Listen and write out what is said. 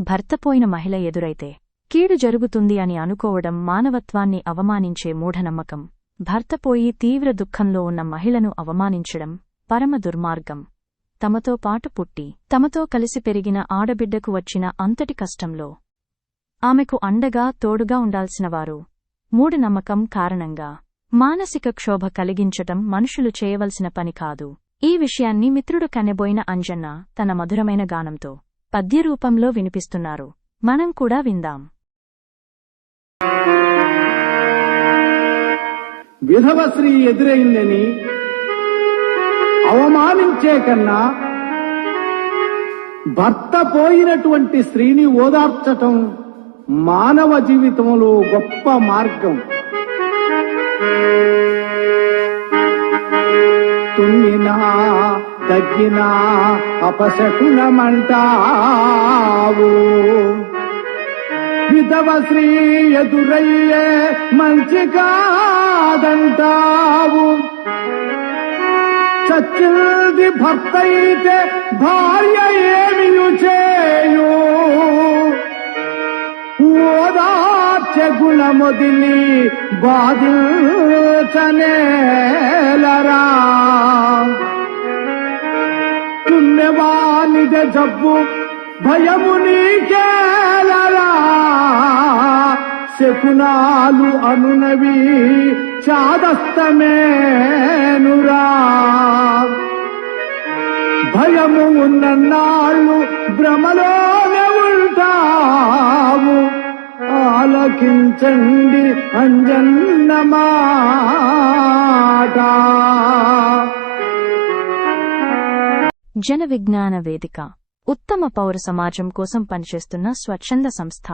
భర్తపోయిన మహిళ ఎదురైతే కీడు జరుగుతుంది అని అనుకోవడం మానవత్వాన్ని అవమానించే మూఢనమ్మకం. భర్తపోయి తీవ్ర దుఃఖంలో ఉన్న మహిళను అవమానించడం పరమ దుర్మార్గం. తమతో పాటు పుట్టి తమతో కలిసి పెరిగిన ఆడబిడ్డకు వచ్చిన అంతటి కష్టంలో ఆమెకు అండగా తోడుగా ఉండాల్సినవారు మూఢనమ్మకం కారణంగా మానసిక క్షోభ కలిగించటం మనుషులు చేయవలసిన పని కాదు. ఈ విషయాన్ని మిత్రుడు కనెబోయిన అంజన్న తన మధురమైన గానంతో పద్యరూపంలో వినిపిస్తున్నారు. మనం కూడా విందాం. విధవ స్త్రీ ఎదురైందని అవమానించే కన్నా భర్త పోయినటువంటి స్త్రీని ఓదార్చటం మానవ జీవితంలో గొప్ప మార్గం. తుమ్మినా దగ్గినా అపశకునమంటావు, విధవ స్త్రీ ఎదురయ్యే మంచి కాదంటావు. చచ్చింది భర్త అయితే భార్య ఏమియు చేయు, ఓదార్చె గుణమొదిలి బాధించనేలరా. తుమ్మెవానిద జబ్బు భయము నీకేలరా, శకునాలు అనునవి చాదస్తమేనురా. భయము ఉన్నన్నాళ్ళు భ్రమలోనే ఉంటావు, ఆలకించండి అంజన్న మాట. జన విజ్ఞాన వేదిక ఉత్తమ పౌర సమాజం కోసం పనిచేస్తున్న స్వచ్ఛంద సంస్థ.